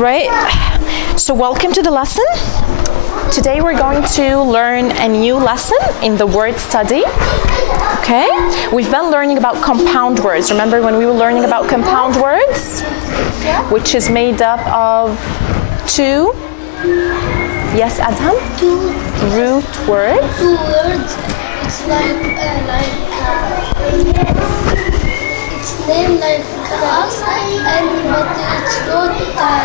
Right, so welcome to the lesson. Today we're going to learn a new lesson in the word study. Okay, we've been learning about compound words. Remember when we were learning about compound words? Which is made up of two, yes Adham? Two root words. Two words. It's it's named like us, but it's not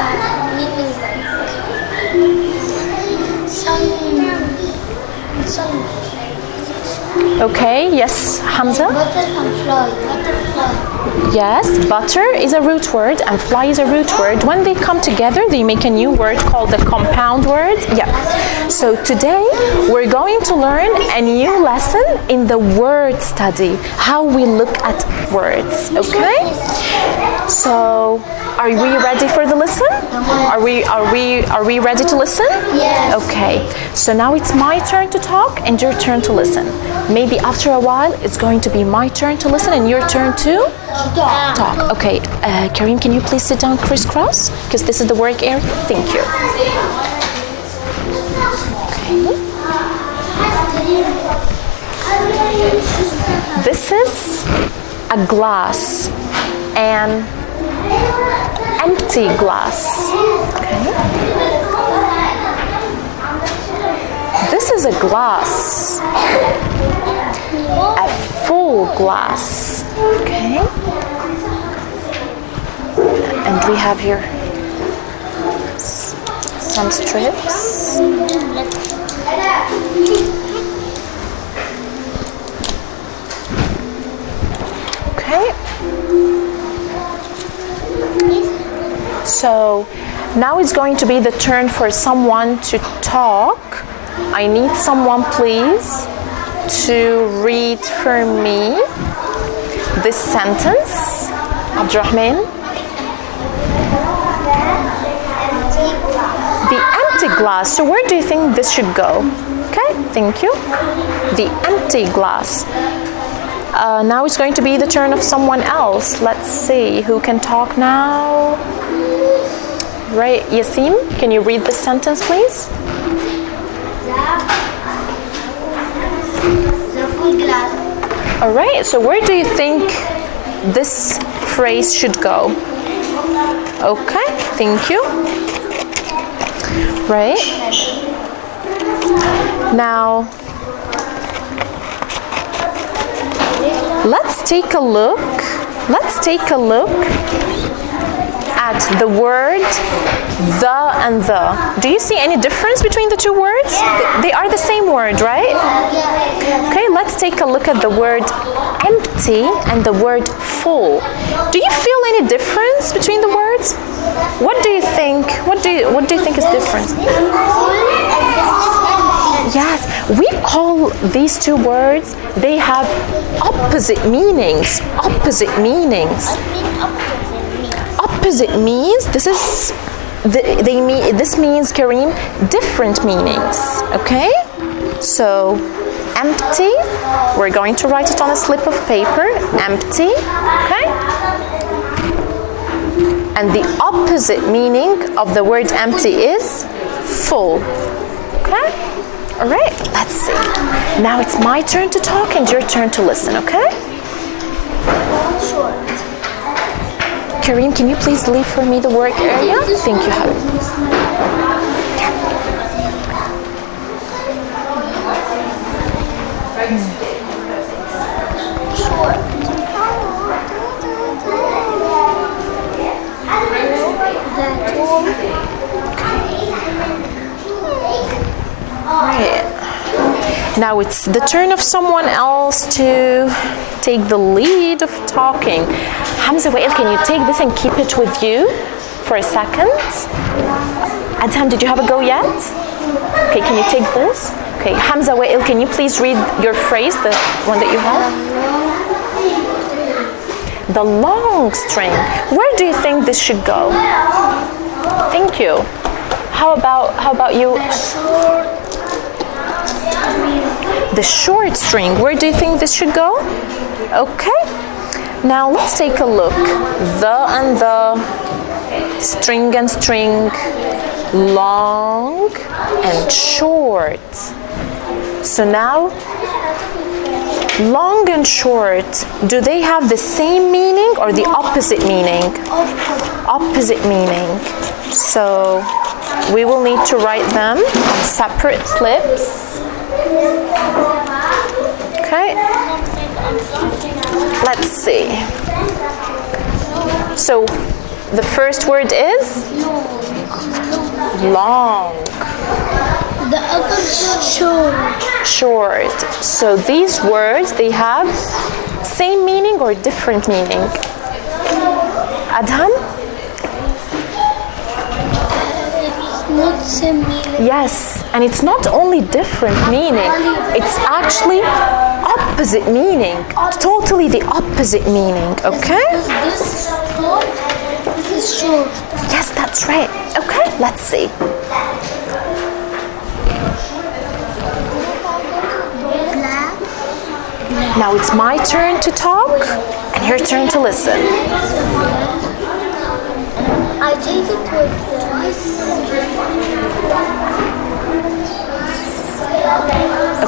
meaning like sun. Okay, yes, Hamza? Butter and fly. Butterfly. Yes, butter is a root word and fly is a root word. When they come together, they make a new word called a compound word. Yeah. So today, we're going to learn a new lesson in the word study, how we look at words, okay? So, are we ready for the lesson? Are we ready to listen? Yes. Okay. So now it's my turn to talk and your turn to listen. Maybe after a while, it's going to be my turn to listen and your turn to talk. Okay, Kareem, can you please sit down crisscross? Because this is the work area. Thank you. Okay. This is a glass, an empty glass. Okay. This is a glass, a full glass. Okay. And we have here some strips. Okay. So now it's going to be the turn for someone to talk. I need someone, please, to read for me this sentence. Abdurrahman. The empty glass. So where do you think this should go? Okay, thank you. The empty glass. Now it's going to be the turn of someone else. Let's see who can talk now. Right, Yasim, can you read this sentence, please? The full glass. All right, so where do you think this phrase should go? Okay, thank you. Right. Now, let's take a look at the word the and the. Do you see any difference between the two words? Yeah. They are the same word, right? Okay, let's take a look at the word empty and the word full. Do you feel any difference between the words? What do you think? What do you think is different? Yes, we call these two words, they have opposite meanings. Opposite meanings. Opposite means this means, Kareem, different meanings. Okay? So empty, we're going to write it on a slip of paper. Empty, okay? And the opposite meaning of the word empty is full. Okay? All right, let's see. Now it's my turn to talk and your turn to listen, okay? Short. Kareem, can you please leave for me the work area? Thank you, Habib. Short. Right. Now it's the turn of someone else to take the lead of talking. Hamza Wael, can you take this and keep it with you for a second? Adham, did you have a go yet? Okay, can you take this? Okay, Hamza Wael, can you please read your phrase, the one that you have? The long string. Where do you think this should go? Thank you. How about you? The short string. Where do you think this should go? Okay. Now let's take a look. The and the string and string, long and short. So now, long and short, do they have the same meaning or the opposite meaning? Opposite meaning. So we will need to write them on separate slips. Okay. Let's see. So the first word is long. The other short. Short. So these words, they have same meaning or different meaning? Adham? It's not same meaning. Yes, and it's not only different meaning, it's actually opposite meaning. Totally the opposite meaning, okay? This is short. This is short. Yes, that's right. Okay, let's see. Now it's my turn to talk and your turn to listen. I take it with this.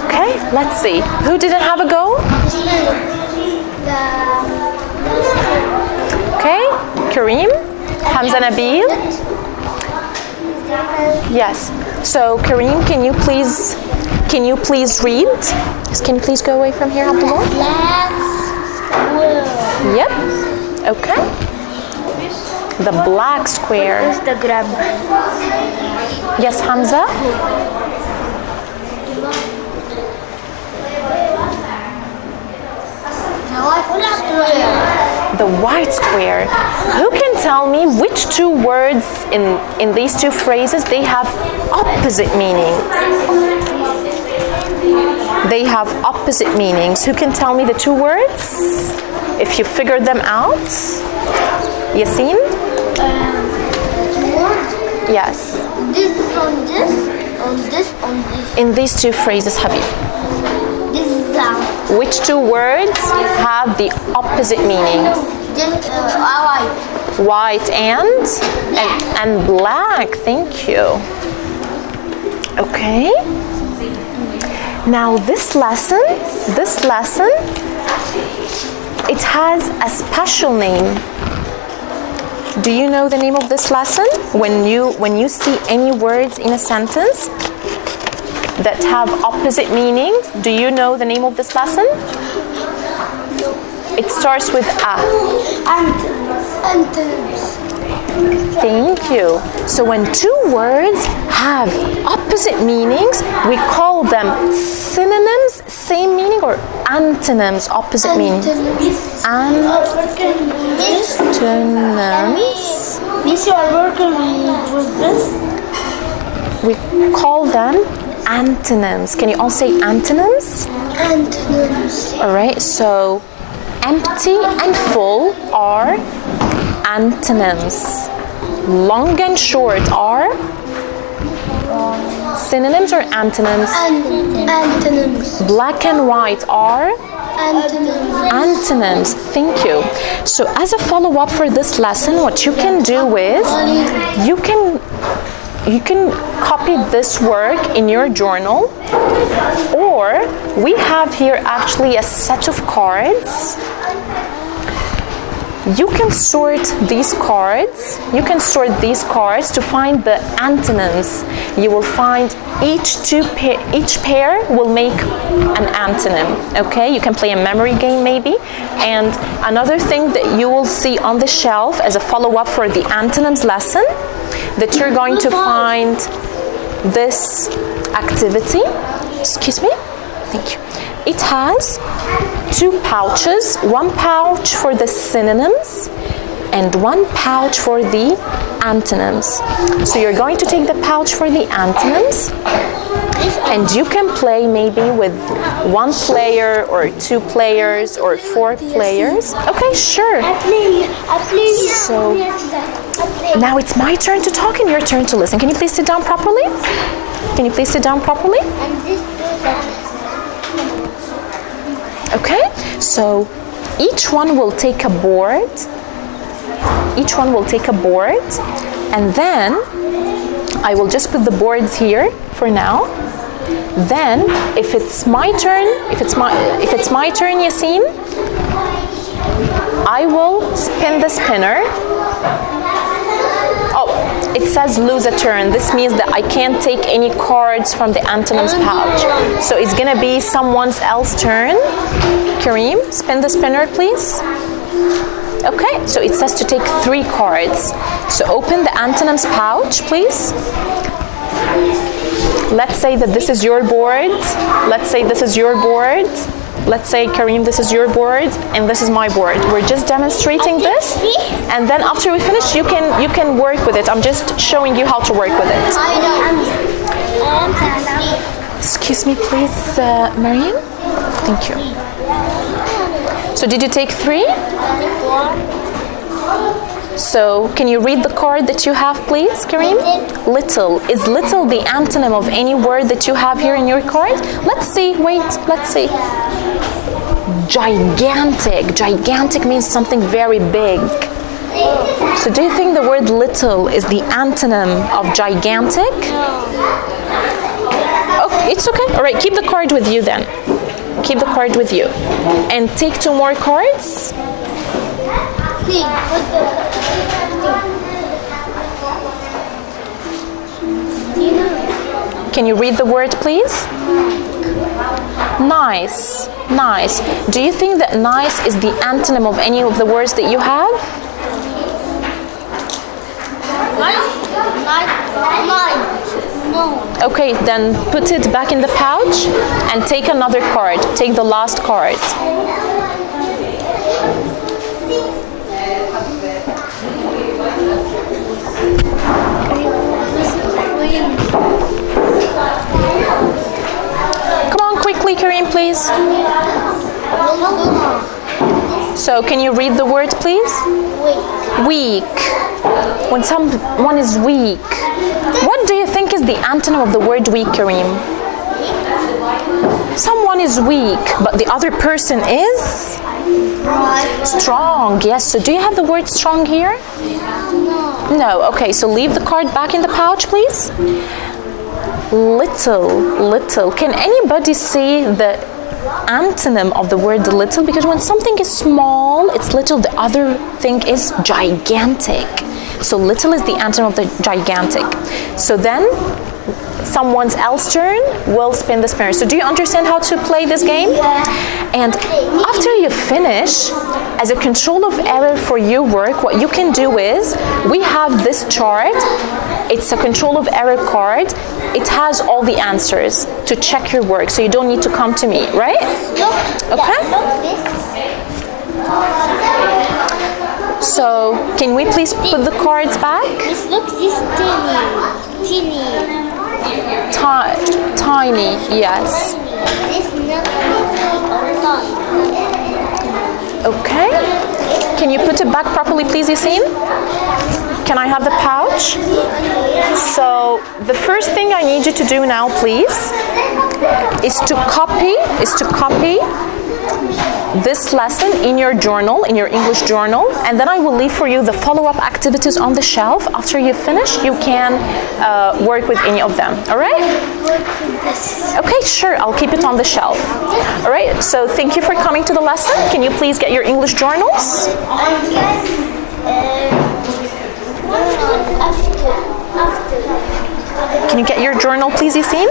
Okay, let's see. Who didn't have a go? Okay, Kareem, Hamza Nabil. Yes. So Kareem, can you please read? Can you please go away from here, Abdullah? Black square. Yep. Okay. The black square. The grammar. Yes, Hamza. The white square. Who can tell me which two words in these two phrases they have opposite meanings? They have opposite meanings. Who can tell me the two words? If you figured them out. Yasin? Yes. This is on this, on this, on this. In these two phrases, Habib. This is down. Which two words have the opposite meanings? This white. White and black. Thank you. Okay. Now this lesson, it has a special name. Do you know the name of this lesson? When you see any words in a sentence that have opposite meanings, do you know the name of this lesson? It starts with a. Antonyms. Thank you. So when two words have opposite meanings, we call them synonyms, same meaning, or antonyms, opposite meaning? Antonyms. Miss, you are working with this? We call them antonyms. Can you all say antonyms? Antonyms. All right, so empty and full are antonyms. Long and short are synonyms or antonyms? Antonyms. Black and white are Antonyms. antonyms. Thank you. So as a follow-up for this lesson, what you can do is you can copy this work in your journal, or we have here actually a set of cards. You can sort these cards. You can sort these cards to find the antonyms. You will find each pair will make an antonym. Okay, you can play a memory game maybe. And another thing that you will see on the shelf as a follow-up for the antonyms lesson, that you're going to find this activity. Excuse me. Thank you. It has two pouches, one pouch for the synonyms and one pouch for the antonyms. So you're going to take the pouch for the antonyms, and you can play maybe with one player or two players or four players. Okay, sure. I play. So now it's my turn to talk and your turn to listen. Can you please sit down properly? Can you please sit down properly? And this Okay, so each one will take a board each one will take a board, and then I will just put the boards here for now. Then, if it's my turn, if it's my turn, Yassine, I will spin the spinner. Oh, it says lose a turn. This means that I can't take any cards from the antonyms pouch. So it's gonna be someone else's turn. Kareem, spin the spinner, please. Okay, so it says to take 3 cards. So open the antonyms pouch, please. Let's say that this is your board. Let's say this is your board. Let's say, Kareem, this is your board, and this is my board. We're just demonstrating this, and then after we finish, you can work with it. I'm just showing you how to work with it. Excuse me, please, Mariam. Thank you. So did you take 3? So can you read the card that you have, please, Kareem? Little. Is little the antonym of any word that you have here in your card? Let's see. Wait, let's see. Gigantic. Gigantic means something very big. So do you think the word little is the antonym of gigantic? Oh, it's okay. All right, keep the card with you then. Keep the card with you. And take 2 more cards. Can you read the word, please? Nice. Nice. Do you think that nice is the antonym of any of the words that you have? No. Okay, then put it back in the pouch and take another card. Take the last card. Come on, quickly, Kareem, please. So, can you read the word, please? Weak. When someone is weak, what do you think is the antonym of the word weak, Kareem? Someone is weak, but the other person is? Strong. Yes. So, do you have the word strong here? No. Okay, so leave the card back in the pouch, please. Little. Can anybody see the antonym of the word little? Because when something is small, it's little. The other thing is gigantic. So little is the antonym of the gigantic. So then someone else's turn will spin the spinner. So do you understand how to play this game? And after you finish, as a control of error for your work, what you can do is, we have this chart. It's a control of error card. It has all the answers to check your work, so you don't need to come to me, right? Okay? So, can we please put the cards back? Look, this teeny. Tiny, yes. Okay. Can you put it back properly, please, Yassine? Can I have the pouch? So the first thing I need you to do now, please, is to copy this lesson in your journal, in your English journal, and then I will leave for you the follow-up activities on the shelf. After you finish, you can work with any of them. All right? Okay, sure. I'll keep it on the shelf. All right. So thank you for coming to the lesson. Can you please get your English journals? Can you get your journal, please, Yassine?